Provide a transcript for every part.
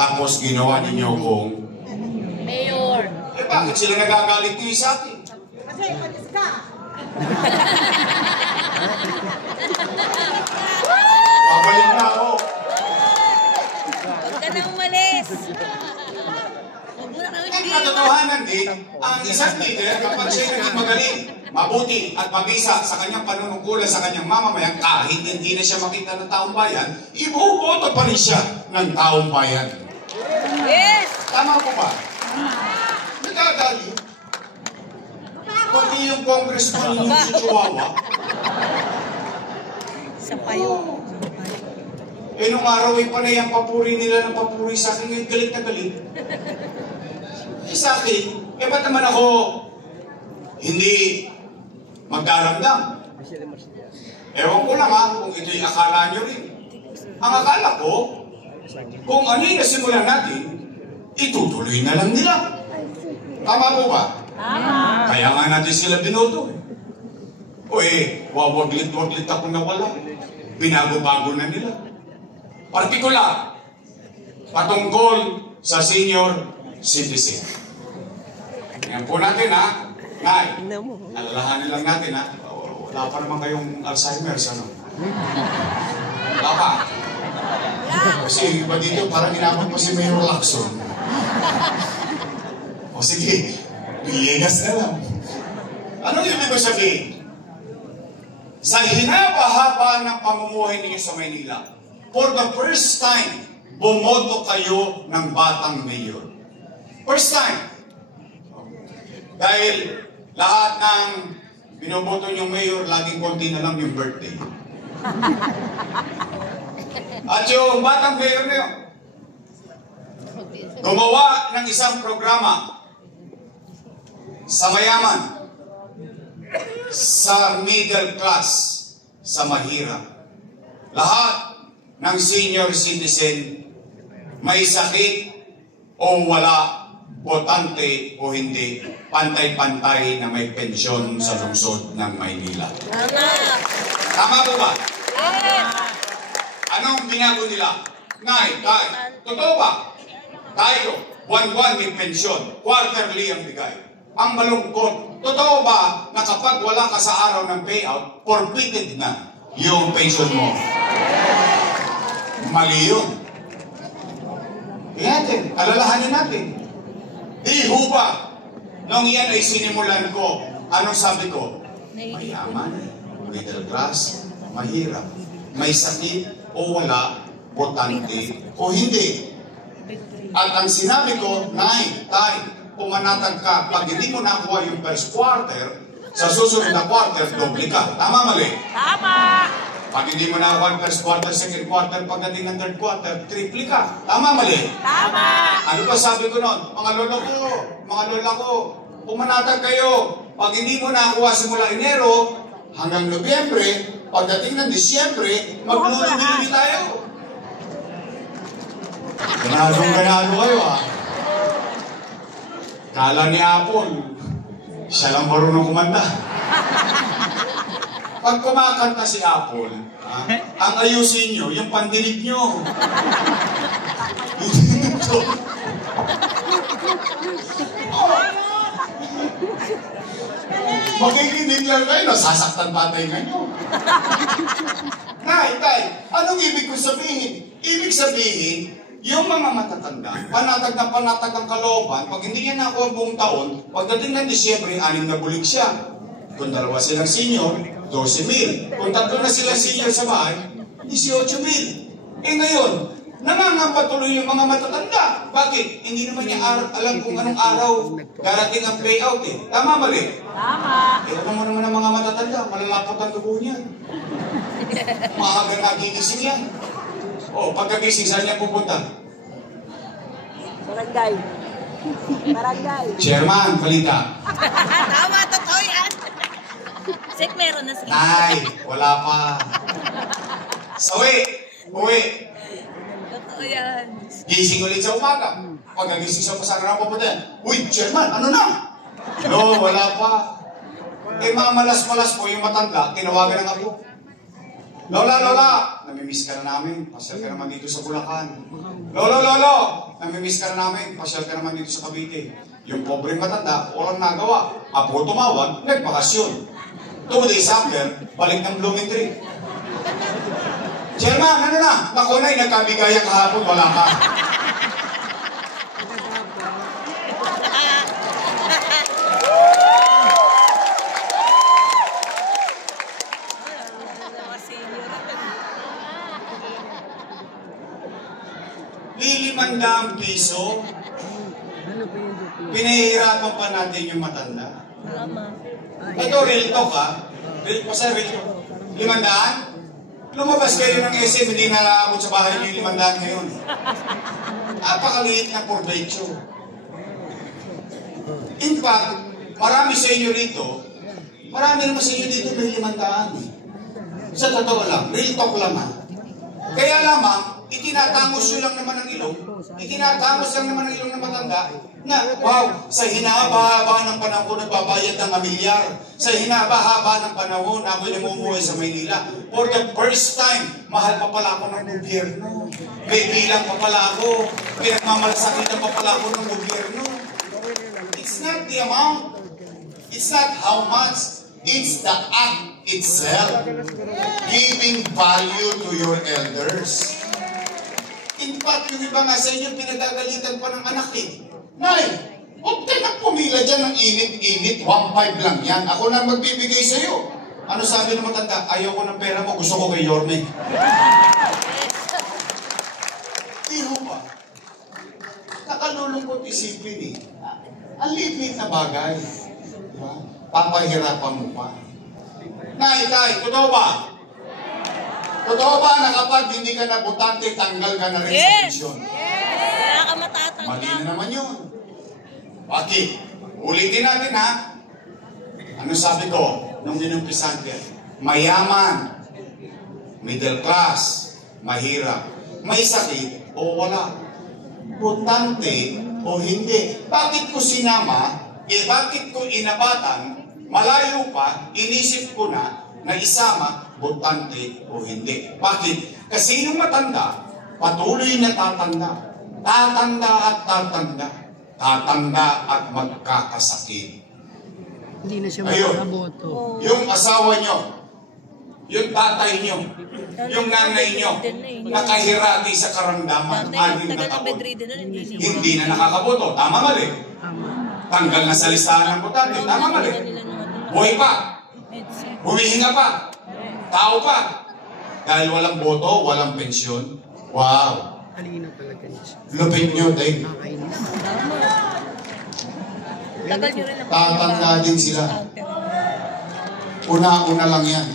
Tapos ginawa ninyo kong Mayor. eh bakit sila nagagalit niyo sa akin? Kasi panis ka. Babalik na ako. Huwag ka na umalis. Huwag mo na kami Ang katotohanan din, ang isang leader kapag siya naging magaling, mabuti at mabisa sa kanyang panunungkulan sa kanyang mamamayan, kahit hindi na siya makita ng taong bayan, ibuboto pa rin siya ng taong bayan. Yes! Tama po ba? Nagagalit. Pati yung congressman yung si Chihuahua. Sa payo. Eh nung araw ay panay ang papuri nila ng papuri sa akin, ngayon galit na galit. Eh sa akin, eh ba't naman ako hindi magkaramdam? Ewan ko lang ha, kung ito'y akala nyo rin. Ang akala ko, kung ano yung nasimulan natin, itutuloy na lang nila. Tama po ba? Tama. Kaya nga natin sila binoto. O eh, wawaglit-waglit ako nawala. Binago-bago na nila. Partikular, patungkol sa senior citizen. Yan po natin ha. Nay, alalahanin lang natin ha. Wala pa naman kayong Alzheimer's, ano? Wala pa. Kasi iba dito, parang inabot pa si Mayor Lacson. O sige, Villegas na lang. Anong ibig ko sabihin? Sa hinaba-haba ng pamumuhay ninyo sa Maynila, for the first time, bumoto kayo ng batang mayor. First time. Dahil lahat ng binoboto niyong mayor, laging konti na lang yung birthday. At yung batang mayor na yun, gumawa ng isang programa sa mayaman, sa middle class, sa mahirap. Lahat ng senior citizen may sakit o wala, botante o hindi, pantay-pantay na may pensyon sa lungsod ng Maynila. Tama. Tama po ba? Yes! Anong binago nila? Nay, totoo ba? Tayo, buwan-buwan may pensyon, quarterly ang bigay. Ang malungkot, totoo ba na kapag wala ka sa araw ng payout, forfeited na yung pension mo? Mali yun. Natin, alalahanin natin. Di ho ba, nung yan ay sinimulan ko, anong sabi ko? Mayaman, middle class, mahirap, may sakit o wala, botante o hindi. At ang sinabi ko, Nay, Tay, pumanatag ka, pag hindi mo nakuha yung first quarter, sa susunod na quarter, doble ka. Tama, mali? Tama! Pag hindi mo nakuha yung first quarter, second quarter, pagdating ng third quarter, triple ka. Tama, mali? Tama! Ano pa sabi ko noon? Mga lola ko, pumanatag kayo. Pag hindi mo nakuha simula Enero hanggang Nobyembre, pagdating ng Disyembre, maglulubili tayo. Ganadong-ganado kayo ha. Kala ni Apple, siya lang marunong kumanta. Pag kumakanta si Apple, ang ayusin nyo, yung pandinig nyo. Makikinig lang kayo, nasasaktan patay nga nyo. Tay, anong ibig ko sabihin? Ibig sabihin, yung mga matatanda, panatag na panatag ang kalooban, pag hindi niya nakuha buong taon, pagdating ng Disyembre, 6 na bulig siya. Kung dalawa silang senior, 12,000. Kung tatlo na silang senior sa bahay, 18,000. Eh ngayon, nangangapatuloy yung mga matatanda. Bakit? Hindi naman niya alam kung anong araw darating ang payout eh. Tama, mali? Tama! Eh, mo naman ang mga matatanda, malalapot ang dugo niyan. Maaga nagigising yan. O, pagkagising, saan niya pupunta? Barangay. Barangay. Chairman, balita. Tama, totoo yan! Sek, meron na sila. Nay, wala pa. Sawi, uwi. Totoo yan. Gising ulit sa umaga. Pagkagising sa pasara na pupunta. Uy, Chairman, ano na? No, wala pa. Eh, mamalas-malas po yung matanda, tinawagan ng apo. Lola, namimiss ka na namin. Pasal ka naman dito sa Bulacan. Lolo, namimiss ka na namin, pasyal ka naman dito sa Cavite. Yung pobreng matanda, walang nagawa. Apo tumawag, nagbakasyon. Tumuloy soccer, balik ng blooming tree. Chairman, ano na? Naku na, nagkabigaya kahapon, wala ka. ₱500 piso. Pinahihirapan pa natin yung matanda. Ito, real talk ha. Real talk. 500? Lumabas kayo ng SM, hindi nalaabot sa bahay niyo yung 500 ngayon. Napakaliit na provecho. In fact, marami sa inyo rito, marami naman sa inyo dito may 500 eh. Sa totoo lang, real talk lang ha. Kaya lamang, itinatangos yun lang naman ng ilong, itinatangos lang naman ng ilong ng matanda, na, wow, sa hinaba-haba ng panahon nagbabayad ng amilyar, sa hinaba-haba ng panahon ako'y namumuhay sa Maynila. For the first time, mahal pa pala ako ng gobyerno. May bilang pa pala ako. Pinagmamalasakitan pa pala ako ng gobyerno. It's not the amount. It's not how much. It's the act itself. Giving value to your elders. In fact, yung iba nga sa inyo, pinagagalitan pa ng anak eh. Nay, huwag ka na pumila dyan ng init-init. 1.5 lang yan. Ako na magbibigay sa'yo. Ano sabi ng matanda? Ayaw ko ng pera mo. Gusto ko kay Yorme. Tino ba? Nakalulungkot isipin eh. Ang liit na bagay. Diba? Papahirapan mo pa. Nay, tay, totoo ba? Totoo ba na kapag hindi ka na butante, tanggal ka na rin sa pensyon? Wala ka matatanggal. Mali na naman yun. Bakit? Ulitin natin ha. Ano sabi ko nung inumpisan ko? Mayaman, middle class, mahirap, may sakit o wala, butante o hindi. Bakit ko sinama? Bakit ko inabatan? Malayo pa, inisip ko na isama, butante o hindi. Bakit? Kasi yung matanda, patuloy na tatanda. Tatanda at tatanda. Tatanda at magkakasakit. Hindi na siya Ayun. makaboto. Yung asawa nyo, yung tatay nyo, yung nanay nyo, nakahirati sa karamdaman, 6 na taon. Hindi na nakakaboto. Tama mali. Tanggal na sa listahan ng butante. Tama mali. Buhay pa. Humihinga pa. Tao pa. Dahil walang boto, walang pensyon. Wow. Halina talaga niya. Lupit nyo, Dave. Nakakainis. Tagal nyo rin ang Tatanda din sila. Una-una lang yan.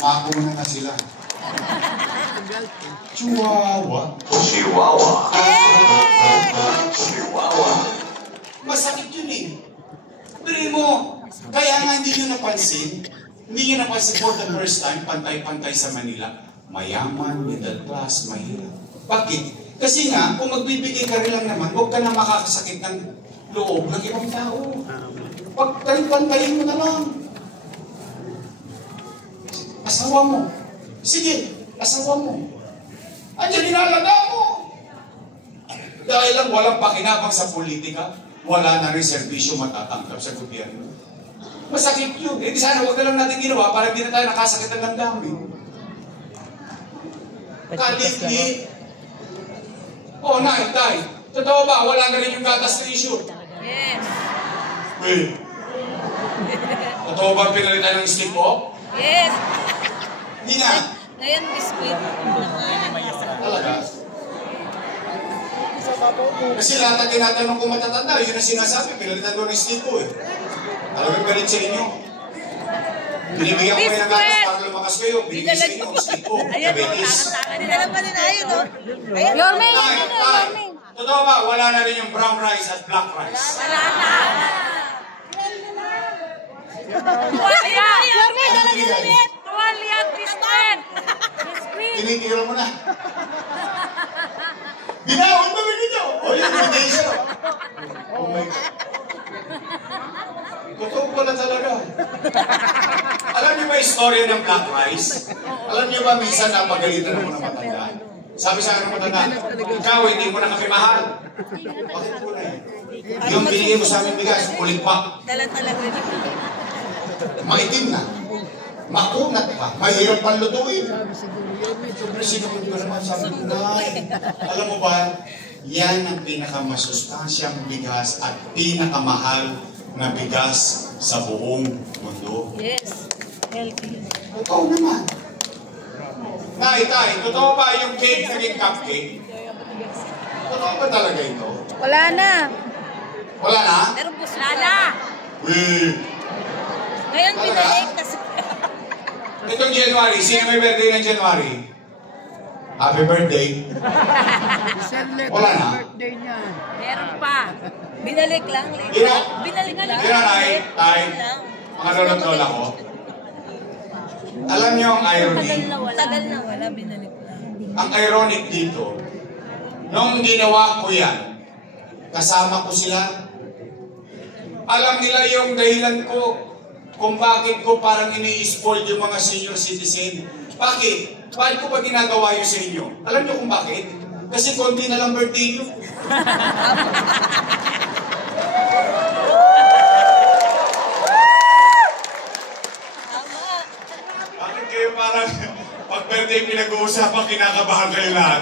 Mauna na sila. Chihuahua. Chihuahua. Chihuahua. Masakit yun eh. Pero mo, kaya nga hindi nyo napansin, for the first time, pantay-pantay sa Manila. Mayaman, middle class, mahirap. Bakit? Kasi nga, kung magbibigay ka rin lang naman, huwag ka na makakasakit ng loob ng ibang tao. Pagpantayin mo na lang. Asawa mo. Sige, asawa mo. Andiyan inalaga mo. Dahil lang walang pakinabang sa politika, wala na rin serbisyo matatanggap sa gobyerno. Masakit yun. Eh, di sana huwag na lang natin ginawa para hindi na tayo nakasakit ng damdamin. Kalit-lit. Oh, nay, tay. Totoo ba? Wala na rin yung gatas na issue. Yes. Wait. Totoo ba pinalitan ng stick po? Yes. Hindi nga. Ngayon, biskuit. Talaga. Kasi lahat ang tinatanong kung matatanda, yun ang sinasabi, pinalitan doon ng stick po eh. Talagang galit sa inyo. Binibigyan ko kayo ng gatas para lumakas kayo. Binigyan sa inyo ang stick po. Diabetes. Dinala pa din tayo, no? Yorme, Tay, totoo ba? Wala na rin yung brown rice at black rice. Wala na. Yorme, dala nyo ulit. Tuwalya, biskuit. Tinitira mo na. Binahon mo rin ninyo. O yun, binigay siya. Oh my God. Totoo pala talaga. Alam niyo ba istorya ng black rice? Alam niyo ba minsan napagalitan ako ng matanda? Sabi sa akin ng matanda, ikaw hindi mo na kami mahal. Bakit po na eh? Yung binigay mo sa amin bigas, ulit pa. Dala talaga. Maitim na. Makunat pa. Mahirap pang lutuin. Siyempre, sinunod ko naman sabi ko, Nay, alam mo ba, yan ang pinakamasustansyang bigas at pinakamahal na bigas sa buong mundo. Yes. Healthy. Totoo naman. Tay, totoo ba yung cake naging cupcake? Totoo ba talaga ito? Wala na. Wala na? Pero wala na. Ngayon pinalik kasi. Itong January, sino may birthday ng January? Happy birthday. Wala na? Birthday niya. Meron pa. Binalik lang. Binalik lang. Tay, mga lolo-lola ko. Alam niyo ang irony? Tagal na wala, binalik lang. Ang ironic dito, nung ginawa ko yan, kasama ko sila. Alam nila yung dahilan ko kung bakit ko parang ini-spoil yung mga senior citizen. Bakit? Bakit ko ba ginagawa yun sa inyo? Alam niyo kung bakit? Kasi konti na lang birthday nyo. Bakit kayo parang pag birthday pinag-uusapan, kinakabahan kayo lahat?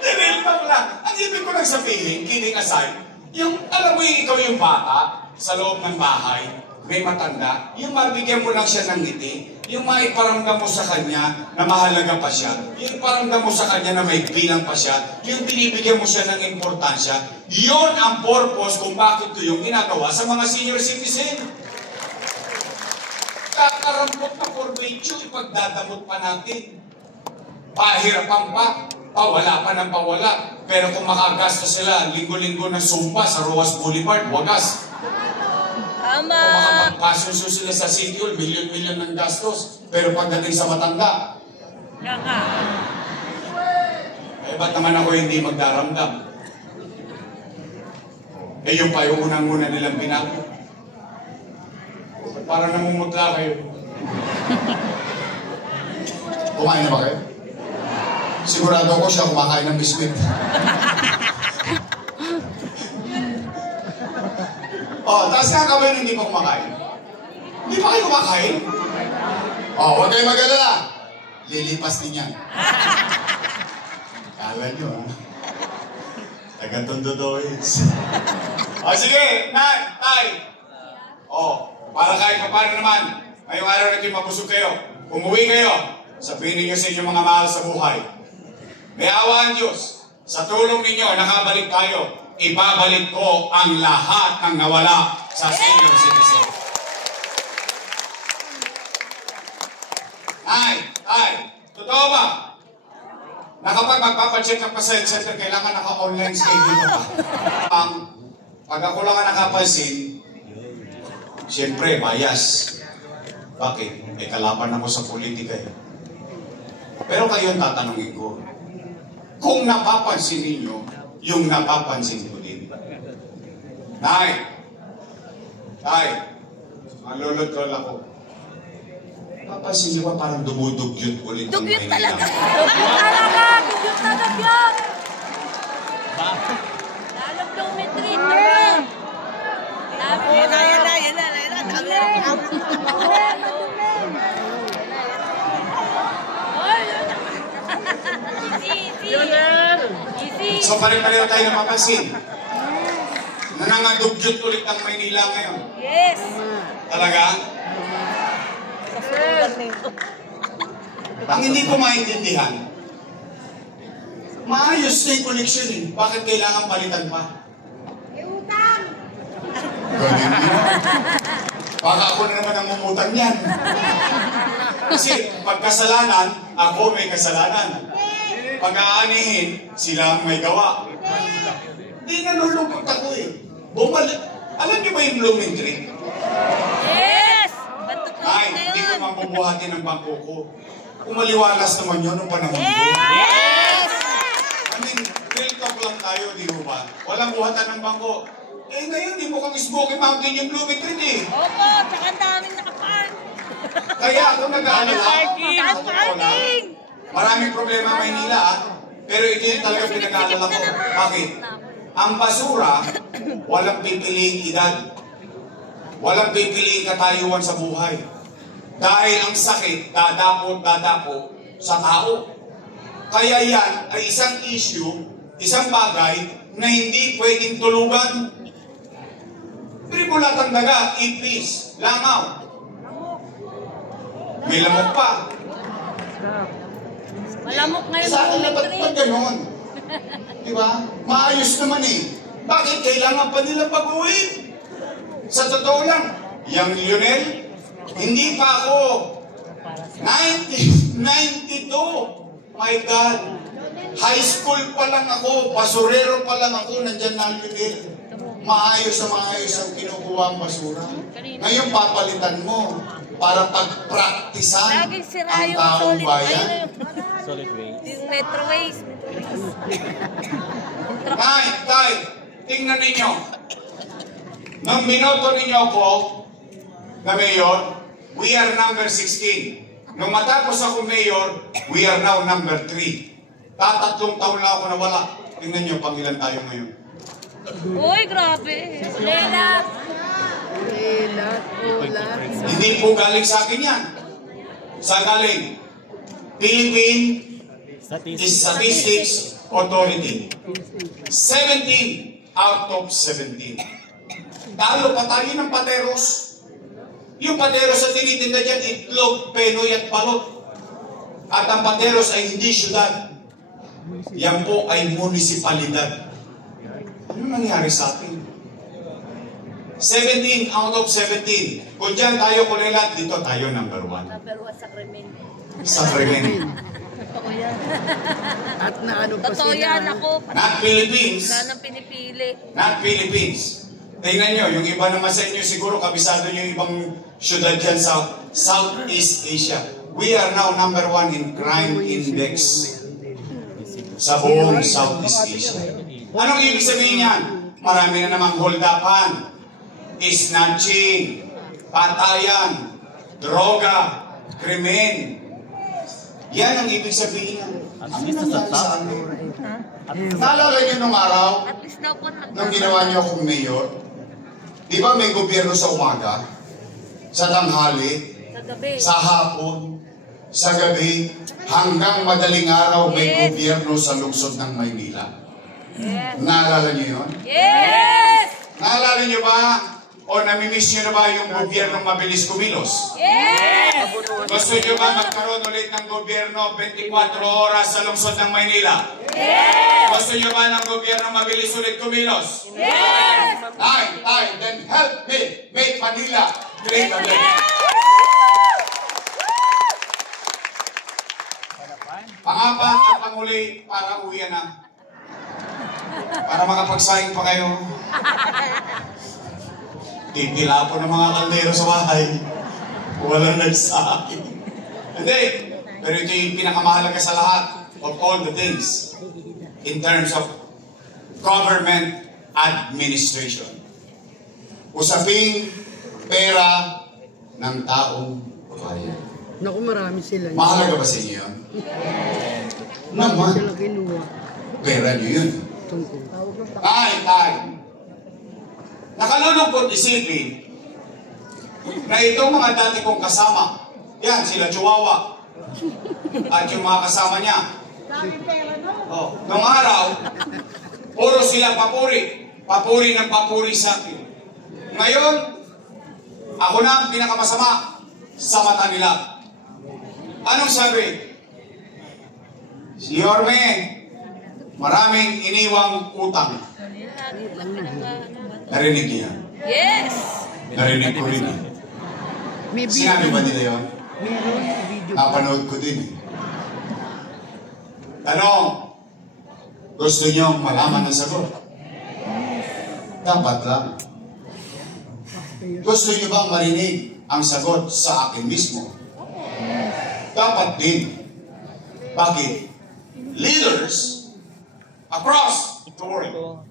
Dahil lang. Ang ibig ko lang sabihin, kidding aside, yung, alam mo yung ikaw yung bata sa loob ng bahay, may matanda, yung mabigyan mo lang siya ng ngiti, yung maiparamdam mo sa kanya na mahalaga pa siya, yung iparamdam mo sa kanya na may bilang pa siya, yung binibigyan mo siya ng importansya, yun ang purpose kung bakit ko yung ginagawa sa mga senior citizen. Kakarampot na formatio, ipagdadamot pa natin. Pahirapan pa, pawala pa ng pawala. Pero kung makagastos sila, linggo-linggo ng sumpa sa Roas Boulevard, wagas. Tama. Kung makapagpasyoso sila sa City Hall, milyon-milyon ng gastos. Pero pagdating sa matanda, eh ba't naman ako hindi magdaramdam? Eh yung pa yung unang-una nilang binago. Para namumutla kayo. Kumain na ba kayo? Sigurado ko siya kumakain ng biskwit. Tapos kakabay hindi pa kumakain. Hindi pa kayo kumakain? Huwag kayo mag-alala. Lilipas din yan. Kala nyo, ha? Taga-Tondo Doys. Sige, Tay. Para kahit paano naman, ngayong araw na ito'y mabusog kayo. Umuwi kayo. Sabihin ninyo sa inyong mga mahal sa buhay. May awa ang Diyos. Sa tulong ninyo, nakabalik tayo. Ibabalik ko ang lahat ng nawala sa senior citizen. Ay, totoo ba? Na kapag magpapacheck up pa sa health center, kailangan naka-online schedule pa. Pag ako lang ang nakapansin, siyempre, bias. Bakit? May kalaban ako sa politika eh. Pero kayo tatanungin ko, kung napapansin ninyo, yung napapansin ko din. Tay, ang lulot-lol ako. Napapansin niyo ba parang dumudugyot ulit ang Dugyot Maynila? talaga. Dugyot talaga. Lalong geometry. Yan na. So pare-pareho tayo napapansin. Nangangadugyot ulit ang Maynila ngayon. Yes. Talaga? Ang hindi ko maintindihan, maayos na yung koleksyon eh. Bakit kailangan palitan pa? Utang. Ganun yun. Baka ako na naman ang umutang yan. Kasi pagkasalanan, ako may kasalanan. Pag-aanihin, sila ang may gawa. Hindi nalulungkot ako eh. Alam niyo ba yung blooming tree? Yes! Ay, hindi ko mabubuhatin ng bangko ko. Umaliwalas naman yun nung panahon ko. Yes! I mean, real talk lang tayo, di ba? Walang buhatan ng bangko. Eh ngayon, di mo kang Smoky Mountain yung blooming tree eh. Opo, tsaka ang daming nakapark. Kaya ako nag-aalala. Parking! Maraming problema Maynila, pero ito yung talaga pinag-aalala ko. Bakit? Ang basura, walang pipiliing edad. Walang pipiliing katayuan sa buhay. Dahil ang sakit, dadako sa tao. Kaya yan ay isang issue, isang bagay na hindi pwedeng tulugan. Primulat ang daga, ipis, langaw. May lamok pa. Malamok ngayon. Sa akin na ba't ganon? Diba? Maayos naman eh. Bakit kailangan pa nila baguhin? Sa totoo lang, yung Lionel, hindi pa ako 92. My God. High school pa lang ako, basurero pa lang ako, nandyan na ang Lionel. Maayos ang kinukuha ang basura. Ngayon papalitan mo para pagpraktisan ang taong bayan. Solid waste. Yung metro waste. Tay, tingnan ninyo. Nung binoto ninyo ako na mayor, we are number 16. Nung matapos ako mayor, we are now number 3. Tatatlong taon lang ako nawala. Tingnan nyo, pangilan tayo ngayon. Uy, grabe. Ulat. Hindi po galing sa akin yan. Sa galing Philippine Statistics Authority. 17 out of 17. Talo pa tayo ng pateros. Yung pateros na tinitinda dyan, itlog, penoy at balot. At ang pateros ay hindi syudad. Yan po ay munisipalidad. Ano nangyari sa atin? 17 out of 17. Kung dyan tayo kulilat, dito tayo number 1. Number 1 sa krimen. Sa krimen. Totoo yan. At naano pa Totoo sila. yan ako. Not Philippines. Wala nang pinipili. Not Philippines. Tingnan nyo, yung iba naman sa inyo siguro, kabisado nyo yung ibang syudad dyan sa Southeast Asia. We are now number 1 in crime index sa buong Southeast Asia. Anong ibig sabihin yan? Marami na namang hold-upan, snatching, patayan, droga, krimen. Yan ang ibig sabihin yan. Ano nangyari sa amin? Naalala nyo nung araw, At least daw po nung ginawa niyo akong mayor, di ba may gobyerno sa umaga, sa tanghali, sa gabi. sa hapon, sa gabi, hanggang madaling araw may Yes. gobyerno sa lungsod ng Maynila. Yes. Naalala niyo yun? Yes! Naalala niyo ba? O namimiss niyo na ba yung gobyernong mabilis kumilos? Yes! Gusto niyo ba magkaroon ulit ng gobyerno 24 oras sa lungsod ng Maynila? Yes! Gusto niyo ba ng gobyernong mabilis ulit kumilos? Yes! Ay, then help me make Manila great again. Pangapat at panghuli para uwian na. Para makapagsaing pa kayo. Titila po ng mga kaldero sa bahay. Walang nagsaing. Hindi. Pero ito yung pinakamahalaga sa lahat of all the things in terms of government administration. Usaping pera ng taong bayan. Naku, marami sila. Mahalaga ba sa inyo yun? Naman. Sila kinuha. Pera nyo yun. Tungkol. Tay. Nakalulungkot isipin na itong mga dati kong kasama, yan, sila Chihuahua, at yung mga kasama niya. Oh, nung araw, puro sila papuri ng papuri sa akin. Ngayon, ako na ang pinakamasama sa mata nila. Anong sabi? Si Yorme, maraming iniwang utang. Narinig niya. Yes! Narinig ko rin. May Sinabi ba nila yun? Meron video. Napanood ko din eh. Tanong, gusto niyo malaman ang sagot? Dapat lang. Gusto niyo bang marinig ang sagot sa akin mismo? Dapat din. Bakit? Leaders across the world.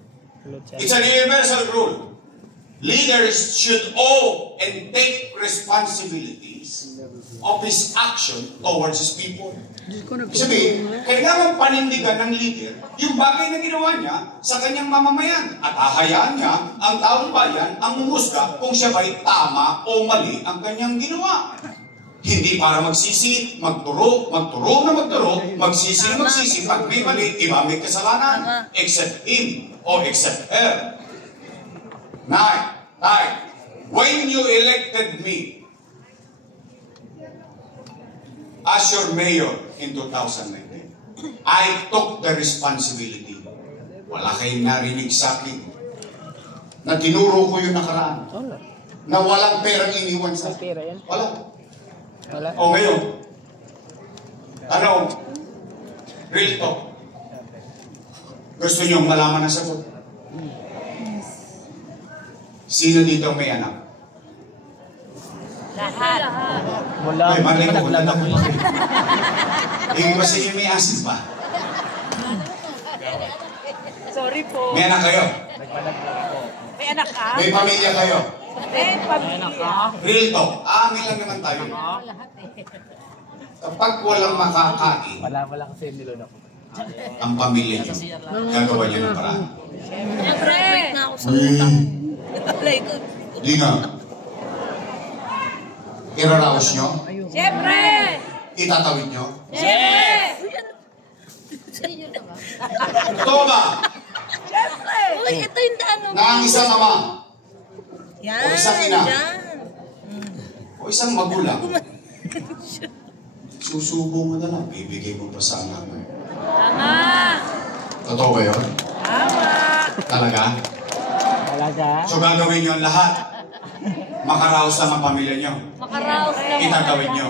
It's a universal rule. Leaders should owe and take responsibilities of his action towards his people. Diyos ko, Sabihin, kailangan panindigan ng leader yung bagay na ginawa niya sa kanyang mamamayan. At ahayaan niya ang taong bayan ang umusga kung siya ba'y tama o mali ang kanyang ginawa. Hindi para magsisi, magturo, magsisi. Pag may mali, iba may kasalanan. Except him or except her. Tay, when you elected me as your mayor in 2019, I took the responsibility. Wala kayong narinig sa akin na tinuro ko yung nakaraan. Na walang perang iniwan sa akin. Wala. O ngayon, ano? Real talk. Gusto nyo malaman ang sagot? Sino dito may anak? Lahat. Wala. Ay, mali ko. Hindi ba sa inyo may asin pa? Sorry po. May anak kayo? May anak ka? May pamilya kayo? May pamilya. Real talk. Amin lang naman tayo. Kapag walang makakain, Wala kasi nilunok. ang pamilya nyo, gagawa nyo ng paraan. Siyempre. Wait na ako sa Di nga. Iraraos nyo? Siyempre. Itatawid nyo? Siyempre. Totoo ba? Siyempre. Uy, ito yung ano. Na ang isang ama, Yan. O isang ina. Yan. o isang magulang, susubo mo na lang, bibigay mo pa sa anak mo. Tama. Totoo ba yun? Tama. Talaga? Talaga? So gagawin nyo ang lahat. Makaraos lang ang pamilya nyo. Makaraos lang. Itatawid nyo.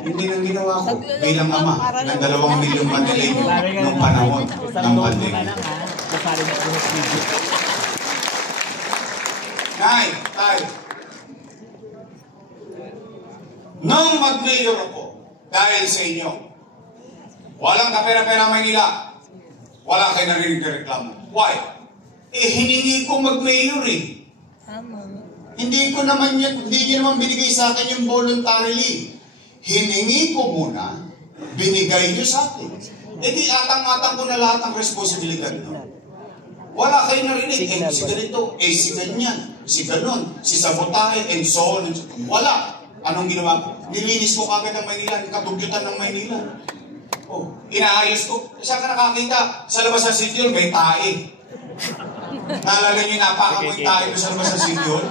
Hindi nang ginawa ko bilang ama ng 2 milyong Mandileño noong panahon ng pandemya. Tay, nung mag-mayor ako, dahil sa inyo, walang kapera-pera Maynila, wala kayo narinig na reklamo. Why? Hiningi ko mag-mayor eh. Tama. Hindi niyo naman binigay sa akin yung voluntarily. Hiningi ko muna, binigay niyo sa akin. Di atang-atang ko na lahat ng responsibilidad no? Wala kayo narinig. Si ganito, si ganyan, si ganon, si sabotahe, and so on. Wala. Anong ginawa ko? Nilinis ko kagad ng Maynila, katugyutan ng Maynila. Inaayos ko. Saan ka nakakita? Sa labas ng City Hall, may tae. Naalala niyo yung napakamoy tayo sa labas ng City Hall?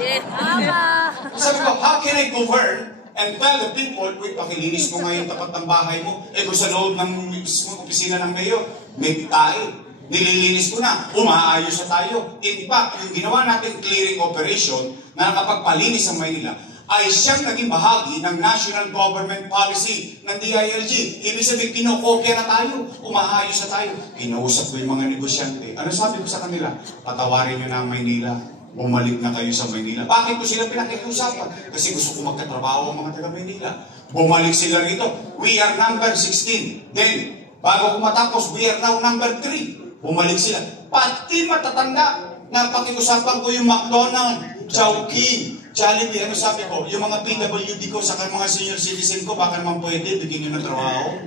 Sabi ko, how can I govern and tell the people, wait, pakilinis ko ngayon tapat ng bahay mo. Kung sa loob ng opisina ng mayor, may tayo. Nililinis ko na, umaayos na tayo. In fact, yung ginawa natin clearing operation na nakapagpalinis ng Maynila, ay siyang naging bahagi ng National Government Policy ng DILG. Ibig sabihin, kinokopya na tayo, umaayos na tayo. Kinausap ko yung mga negosyante. Ano sabi ko sa kanila? Patawarin nyo na ang Maynila. Bumalik na kayo sa Maynila. Bakit ko sila pinakikiusapan? Kasi gusto ko magkatrabaho ang mga taga Maynila. Bumalik sila rito. We are number 16. Then, bago ko matapos, we are now number 3. Bumalik sila. Pati matatanda, napakiusapan ko yung McDonald's, Chowking, Jollibee. Ano sabi ko? Yung mga PWD ko sa mga senior citizen ko, baka naman pwede, bigyan nyo ng trabaho.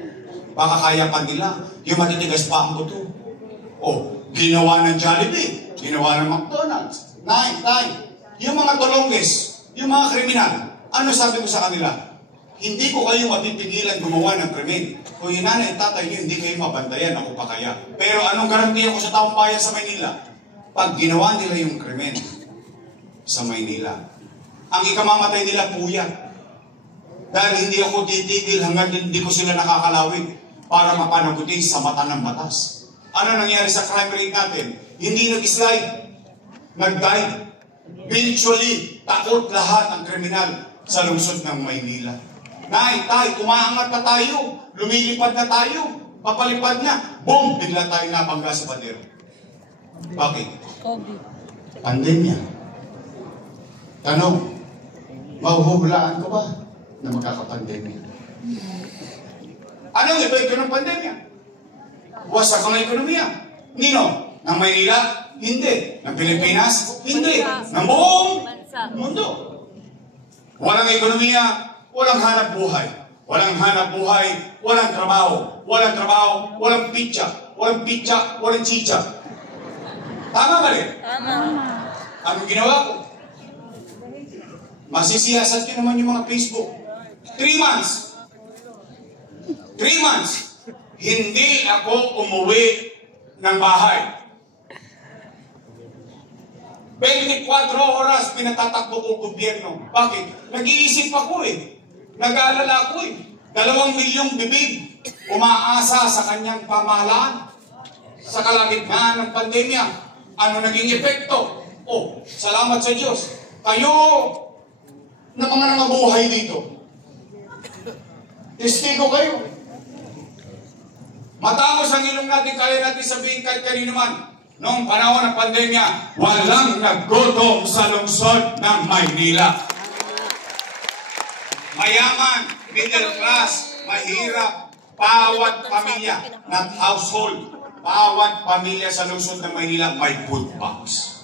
Baka kaya pa nila. Yung matitigas pa ang buto. Ginawa ng Jollibee, ginawa ng McDonald's. Nine. Yung mga tulongges, yung mga kriminal, ano sabi ko sa kanila? Hindi ko kayo mapipigilan gumawa ng krimen. Kung yung nanay at tatay niyo, hindi kayo mabantayan, ako pa kaya. Pero anong garantiya ko sa taong bayan sa Maynila? Pag ginawa nila yung krimen sa Maynila, ang ikamamatay nila puya. Dahil hindi ako titigil hanggang hindi ko sila nakakalawin para mapanagutin sa mata ng batas. Ano nangyari sa crime rate natin? Hindi nag-slide. Nag-dive. Eventually, takot lahat ang kriminal sa lungsod ng Maynila. Tay, umaangat na tayo. Lumilipad na tayo. Papalipad na. Boom! Bigla tayo nabangga sa pader. Bakit? COVID. Pandemya. Tanong, mahuhulaan ko ba na magkakapandemya? Anong epekto ng pandemya? Wasak ang ekonomiya. Nino? Ng Maynila? Hindi. Ng Pilipinas? Hindi. Ng buong mundo. Walang ekonomiya, walang hanap buhay. walang hanap buhay, walang trabaho, walang pitsa, walang chicha. Tama ba rin? Tama. Anong ginawa ko? Masisiyasat ko naman yung mga Facebook. 3 months. 3 months. Hindi ako umuwi ng bahay. 24 oras pinatatakbo ko gobyerno. Bakit? Nag-iisip ako eh. Nag-aalala ako eh. 2 milyong bibig umaasa sa kanyang pamahalaan. Sa kalagitnaan ng pandemya, ano naging epekto? Oh, salamat sa Diyos. Kayo na mga nangabuhay dito. Testigo kayo. Matapos ang ilong natin, kaya natin sabihin kahit kanino man, noong panahon ng pandemya, walang naggutom sa lungsod ng Maynila. Mayaman, middle class, mahirap, bawat pamilya, not household, bawat pamilya sa lungsod ng Maynila may food box.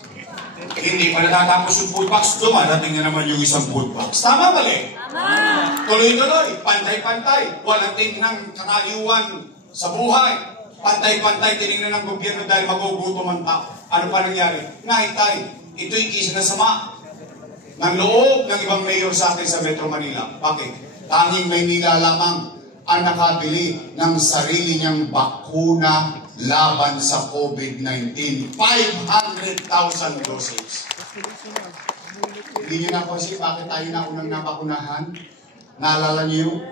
Hindi pa natatapos yung food box, dumarating na naman yung isang food box. Tama ba, Le? Tama. Tuloy-tuloy, pantay-pantay, walang tingnan kakaliwan sa buhay. Pantay-pantay tinignan ng gobyerno dahil magugutom ang tao. Ano pa nangyari? Naitay, ito'y kisa na sama ng loob ng ibang mayor sa atin sa Metro Manila. Bakit? Tanging Maynila lamang ang nakabili ng sarili niyang bakuna laban sa COVID-19. 500,000 doses. Hindi niyo na kasi bakit tayo na unang nabakunahan? Naalala niyo?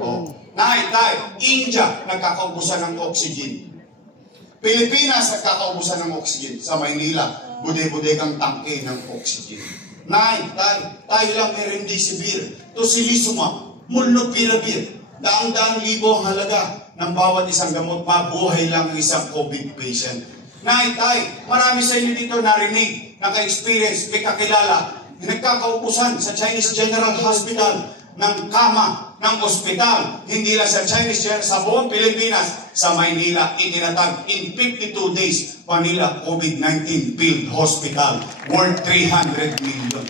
Oh. Naitay, India nagkakaubusan ng oxygen. Pilipinas nagkakaubusan ng oxygen. Sa Maynila, bude-budegang tangke ng oxygen. Naitay, tayo lang may remdesivir, tocilizumab, molnupiravir. Daang-daang libo ang halaga ng bawat isang gamot, mabuhay lang ang isang COVID patient. Naitay, marami sa inyo dito narinig, naka-experience, may kakilala, nagkakaubusan sa Chinese General Hospital ng kama, ng ospital, hindi lang sa Chinese General, sa buong Pilipinas, sa Maynila, itinatag in 52 days, Manila COVID-19 Field Hospital, worth 300 million.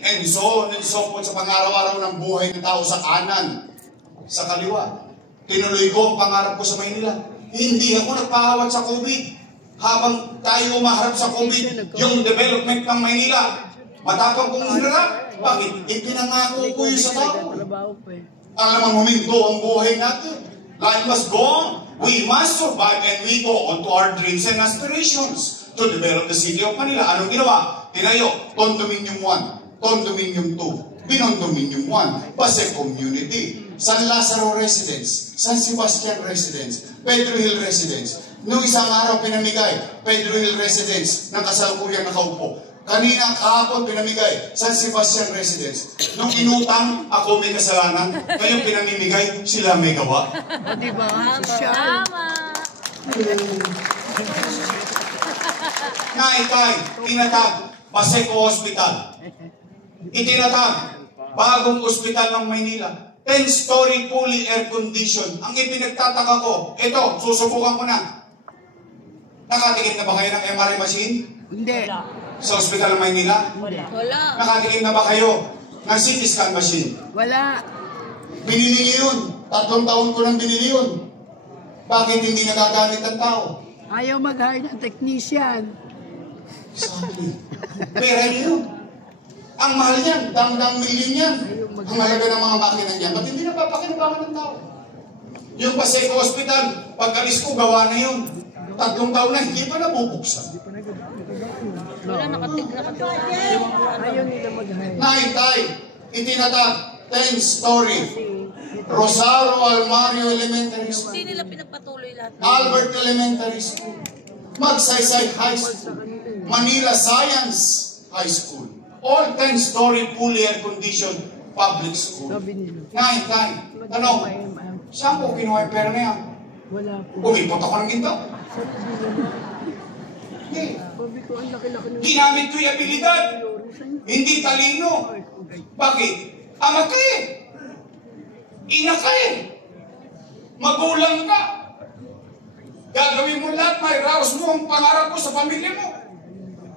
And so on and so forth sa pang-araw-araw ng buhay ng tao sa kanan, sa kaliwa. Tinuloy ko ang pangarap ko sa Maynila. Hindi ako nagpahawat sa COVID. Habang tayo umaharap sa COVID, yung development ng Maynila, matapang kong hinarap. Bakit? Ipinangako ko yun sa tao. Ang namang huminto ang buhay natin. Life must go on. We must survive and we go on to our dreams and aspirations to develop the city of Manila. Anong ginawa? Tinayo, Condominium 1, Condominium 2, Binondominium 1, Pasay Community, San Lazaro Residence, San Sebastian Residence, Pedro Hill Residence. Noong isang araw pinamigay, Pedro Hill Residence, ng kasalukuyang nakaupo. Kanina kahapon pinamigay, San Sebastian Residence. Nung inutang, ako may kasalanan. Ngayong pinamimigay, sila may gawa. O diba? Social. Tama. Naitay, tinatag, Paseco Hospital. Itinatag, bagong ospital ng Maynila. 10-story fully air-conditioned. Ang ipinagtataka ko, ito, susubukan ko na. Nakatikim na ba kayo ng MRI machine? Hindi. Sa ospital ng Maynila? Wala. Nakatikim na ba kayo ng CT scan machine? Wala. Binili niyo yun. 3 taon ko nang binili yun. Bakit hindi nagagamit ang tao? Ayaw mag-hire ng technician. Sabi, pera niyo yun. Ang mahal yan, dang-dang million yan. Ang halaga ng mga makina niyan, ba't hindi napapakinabangan ng tao? Yung Paseco Hospital, pag-alis ko, gawa na yun. 3 taon na, hindi pa nabubuksan. Wala nakatig. Ayaw nila mag-hire. Naitay, itinatag, 10-story. Rosario Almario Elementary School. Hindi nila pinagpatuloy lahat. Albert Elementary School. Magsaysay High School. Manila Science High School. All 10-story fully air-conditioned public school. Sabi nila. Naitay, tanong, saan ko kinuha yung pera na yan? Wala po. Umipot ako ng ginto. Hindi. Sabi ko, ang laki-laki ng... Ginamit ko yung abilidad. Hindi talino. Bakit? Ama ka eh. Ina ka eh. Magulang ka. Gagawin mo lahat, may raos mo ang pangarap mo sa pamilya mo.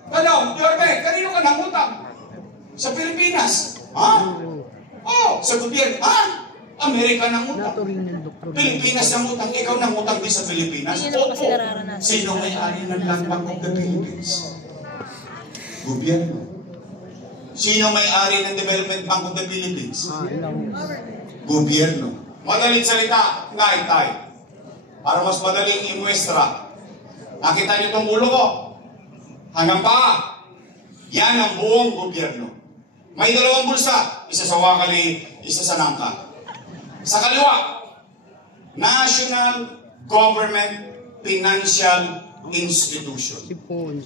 Tanong, Yorme, kanino ka nangutang? Sa Pilipinas. Ha? Sa gobyerno. Amerika ng utang. Naturing ng doktor. Pilipinas ng utang. Ikaw ng utang din sa Pilipinas. Hindi naman kasi nararanasan. Sino may-ari ng Land Bank of the Philippines? Gobyerno. Sino may-ari ng Development Bank of the Philippines? Gobyerno. Madaling salita, ngaitay. Para mas madaling imuestra. Nakita niyo itong ulo ko? Hanggang pa. Yan ang buong gobyerno. May dalawang bulsa. Isa sa wakali, isa sa nangka. Sa kaliwa, National Government Financial Institution.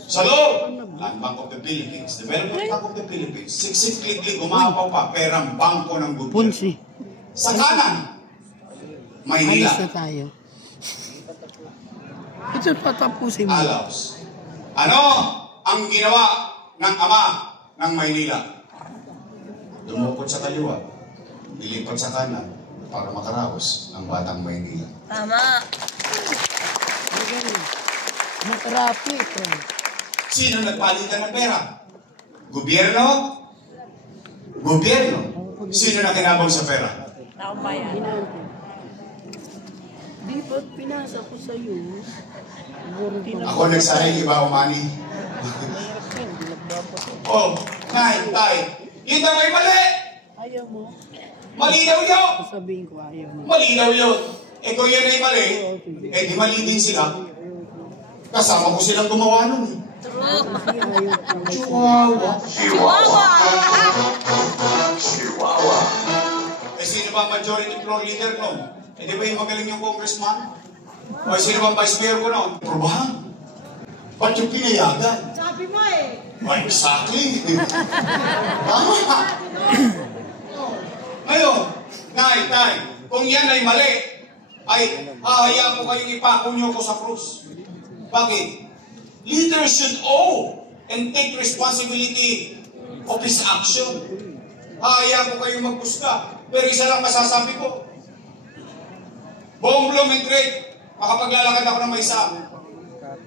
Sa loob, Land Bank of the Philippines, Development Bank of the Philippines, siksik-klik-klik, umapaw pa, perang bangko ng gobyerno. Sa kanan, Maynila. Alis na tayo. Ito patapusin mo. Alaos. Ano ang ginawa ng ama ng Maynila? Dumukot sa kaliwa, dilipat sa kanan, para makaraos ang batang Maynila. Tama. Matarapi ito. Sino nagpalitan ng pera? Gobyerno? Gobyerno. Sino nakinabang sa pera? Taong bayan. Di ba pinasa ko sa'yo? Ako nagsayang iba umani. Tay. Yun na may mali! Ayaw mo? Malinaw yun! Sabihin ko ayaw mo. Malinaw yun! Kung yan ay mali, di mali din sila. Kasama ko silang gumawa nun eh. Chihuahua. Chihuahua. Sino ba majority floor leader nun? Di ba yung magaling yung congressman? O sino ba vice mayor ko nun? Probahan. Ba't yung pinayagan? Sabi mo eh. Exactly. Tama. Ngayon, tay, kung yan ay mali, ay hahayaan ko kayong ipako nyo ko sa krus. Bakit? Leaders should owe and take responsibility of his action. Hahayaan ko kayong magpuska. Pero isa lang masasabi ko. Buong Blumentritt, makapaglalakad ako ng may isa.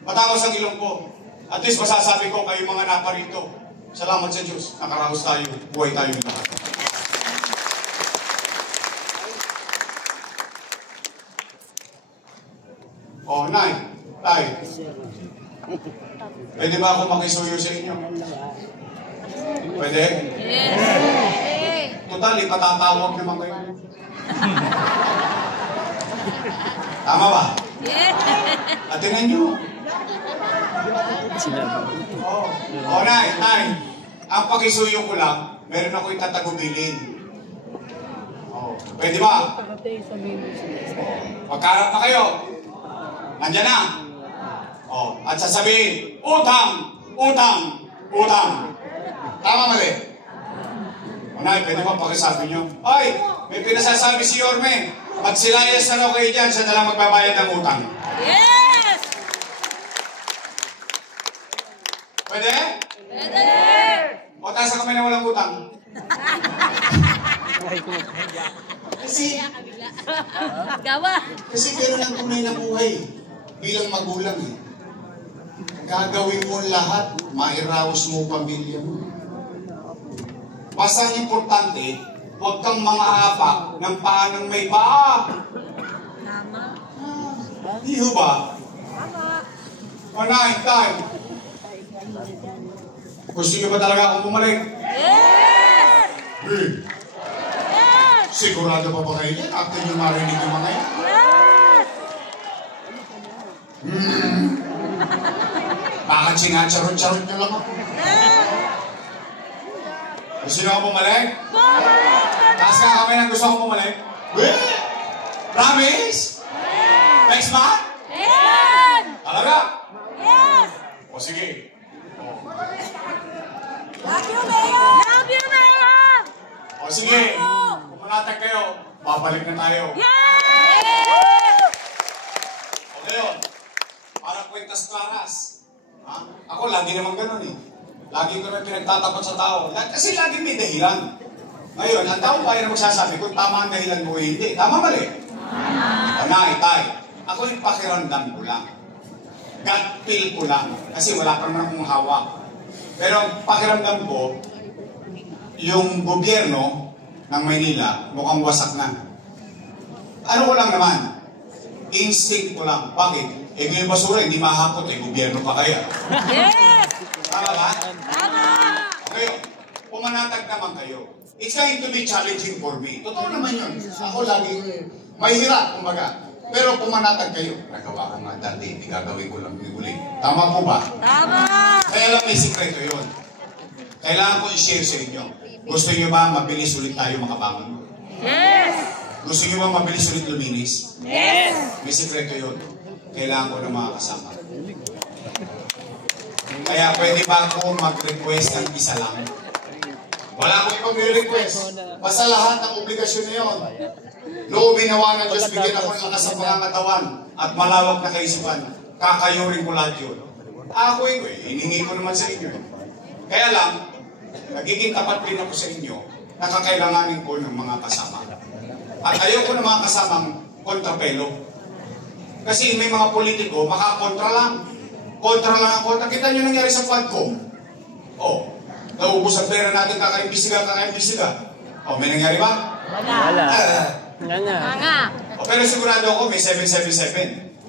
Matawas ang ilong ko. At least masasabi ko kayo mga naparito. Salamat sa Diyos. Nakaraos tayo. Buhay tayo ng lahat. Nay. Tay. Pwede ba ako makisuyo sa inyo? Pwede? Yes. Total, ipatatawag naman kayo. Tama ba? Yes. Atinan nyo. Nay. Ang pakisuyo ko lang, meron ako itatagubilin. Pwede ba? Magkarap na kayo. Nandiyan na. At sasabihin, utang. Tama mali. Nay, pwede ba pakisabi nyo? Ay, may pinasasabi si Yorme. Magsilayas na raw kayo dyan, siya na lang magbabayad ng utang. Yes! Pwede? Pwede! O taas kami na walang utang. Kasi gano'n ang tunay na buhay bilang magulang eh. Gagawin mo lahat, mairaos mo pamilya mo. Basta ang importante, huwag kang mga apak ng paanang may paa. Tama. Di ba? Nay, tay. Gusto niyo ba talaga akong bumalik? Yes! Yes! Sigurado pa ba kayo yan? After nyo marinig yung mga yan? Yes! Bakit sinacharot-charot nyo lang ako? Gusto nyo ako bumalik? Taas ka kami ng gusto akong bumalik? Promise? Next month? Yes! Talaga? Yes! O sige. Love you, Mayor! Love you, Mayor! O sige. Pumunatag kayo. Babalik na tayo. Yes! O ngayon, para kwentas claras. Ako lagi naman ganun eh. Lagi ko naman pinagtatapat sa tao. Kasi lagi may dahilan. Ngayon, ang taong bayan na magsasabi kung tama ang dahilan mo hindi. Tama mali? Nay, tay. Ako yung pakiramdam ko lang. gut feel ko lang. Kasi wala pa naman akong hawak. Pero ang pakiramdam ko, yung gobyerno, ng Maynila, mukhang wasak na. Ano ko lang naman, instinct ko lang. Bakit? Eh, yung basura, hindi mahakot. Eh, gobyerno pa kaya. Yes! Tama ba? Tama! Kayo, pumanatag naman kayo. It's going to be challenging for me. Totoo naman yun. Ako lagi, may hirap, kumbaga. Pero pumanatag kayo. Nagawa ko nga dati, hindi gagawin ko lang uli. Tama po ba? Tama! Kaya lang may sikreto yun. Kailangan ko i-share sa inyo. Gusto nyo ba mabilis ulit tayo makabangon? Yes! Gusto nyo ba mabilis ulit luminis? Yes! May sikreto yun. Kailangan ko ng mga kasama. Kaya pwede ba ako mag-request ng isa lang? Wala akong ibang request. Basta lahat ng obligasyon na yun. Loobin nawa ng Diyos, bigyan ako ng lakas sa pangangatawan at malawak na kaisipan. Kakayurin ko lahat yun. Ako hiningi ko naman sa inyo. Kaya lang, nagiging tapat din ako sa inyo na kakailanganin ko ng mga kasama. At ayoko ng mga kasamang kontrapelo. Kasi may mga politiko, makakontra lang. Kontra lang ang kontra. Kita nyo nangyari sa Quadcom. Oh, naubos ang pera natin kakaimbisiga. Oh, may nangyari ba? Wala. Nga. Oh, pero sigurado ako may 777.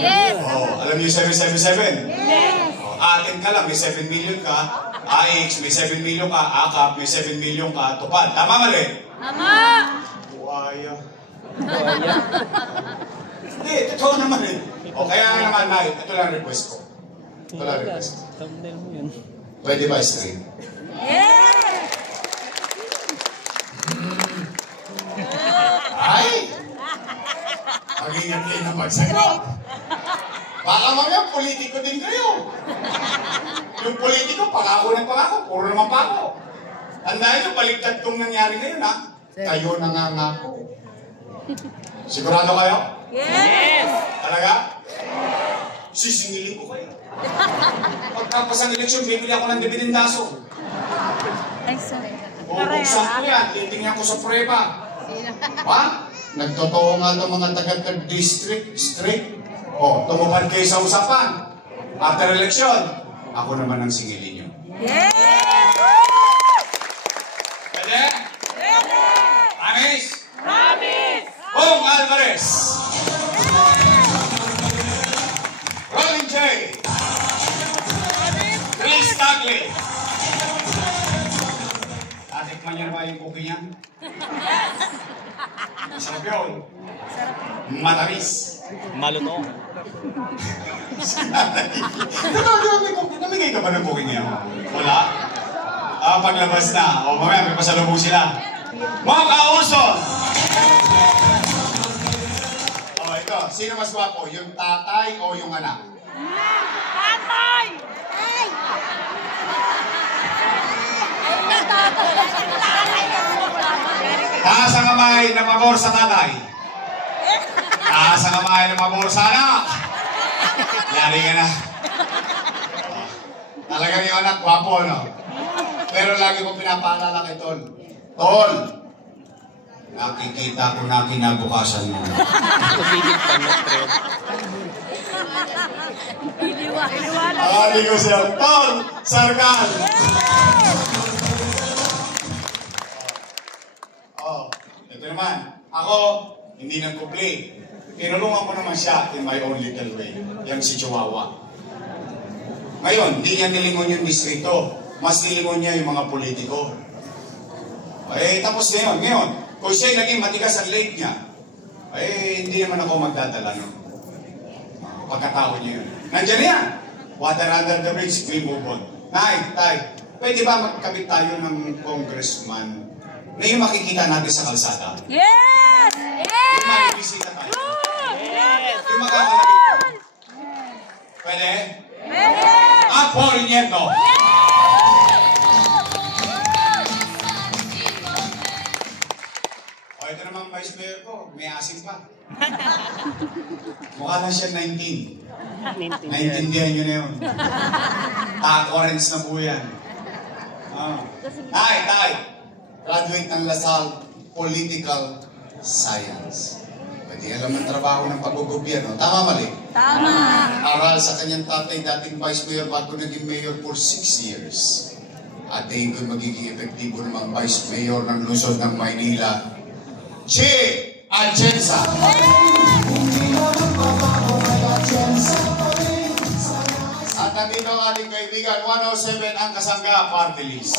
Yes! Oh, alam niyo yung 777? Yes! Oh, atin ka lang, may 7 million ka. AX, may 7 million ka. AKAP, may 7 million ka. Tupad. Tama mali? Tama! Buhaya. Hindi, totoo naman eh. O kaya nga naman, Nay, ito lang request ko. Ito lang request ko. Thumbnail mo yun. Pwede ba straight? Yes! Ay! Mag-ingat kayo ng pagsagot. Baka mamaya, politiko din kayo. Yung politiko, pangako ng pangako. Puro naman pangako. Tandaan nyo, baligtad kong nangyari ngayon, ha? Kayo nangangako. Sigurado kayo? Yes! Talaga? Sisingilin ko kayo. Pagtapos ang eleksyon, bibili ako ng dibidendaso. Ay, sorry. Bubuksan ko yan, titingnan ko sa preba. Ha? Nagtotoo nga itong mga taga-district, O, tumupad kayo sa usapan. After election, ako naman ang singilin nyo. Yes! Pwede? Pwede! Anis? Promise! Bong Alvarez! Rolling J! Chris Tagley! Natikman niyo na ba yung cookie niya? Sarap yun. Matamis. Malutong. Namigay ka ba ng cookie niya? Wala? Paglabas na. O mamaya may pasalubong sila. Mga kauson! O ito, sino mas gwapo? Yung tatay o yung anak? Tatay! Taas ang kamay na pabor sa tatay. Taas ang kamay na pabor sa anak. Yari ka na. Talagang yung anak, gwapo, no? Pero lagi ko pinapaalala kay Tol. Tol! Nakikita ko na kinabukasan mo. Pagiging panat-trend. Iliwanag. Hindi ko siya. Tol! Sargal! Oh, ito naman. Ako, hindi nagkupli. Tinulungan ko naman siya in my own little way. Yang si Chihuahua. Ngayon, hindi niya nilingon yung distrito. Mas nilingon niya yung mga politiko. Eh, tapos ngayon, kung siya'y naging matigas ang leg niya, eh, hindi naman ako magdadala, no? Pagkatao niya yun. Nandiyan yan. Water under the bridge, we move on. Tay, pwede ba magkabit tayo ng congressman na yung makikita natin sa kalsada? Yes! Yung Yes! makikisita tayo. Yes! Yung makakalapit ko. Pwede? Pwede! Apo Rinieto. O, ito naman vice mayor ko. May asin pa. Mukha na siya 19. Naintindihan nyo na yun. Orange na po yan. Tay. Graduate ng Lasal Political Science. Pwede alam ang trabaho ng pag-gobyerno. Tama, mali? Tama! Aral sa kanyang tatay, dating vice mayor, bago naging mayor for 6 years. At tingin ko magiging epektibo namang Vice Mayor ng Luzon ng Maynila, Che Atienza. At nandito ang ating kaibigan, 107 ang Kasangga Party List.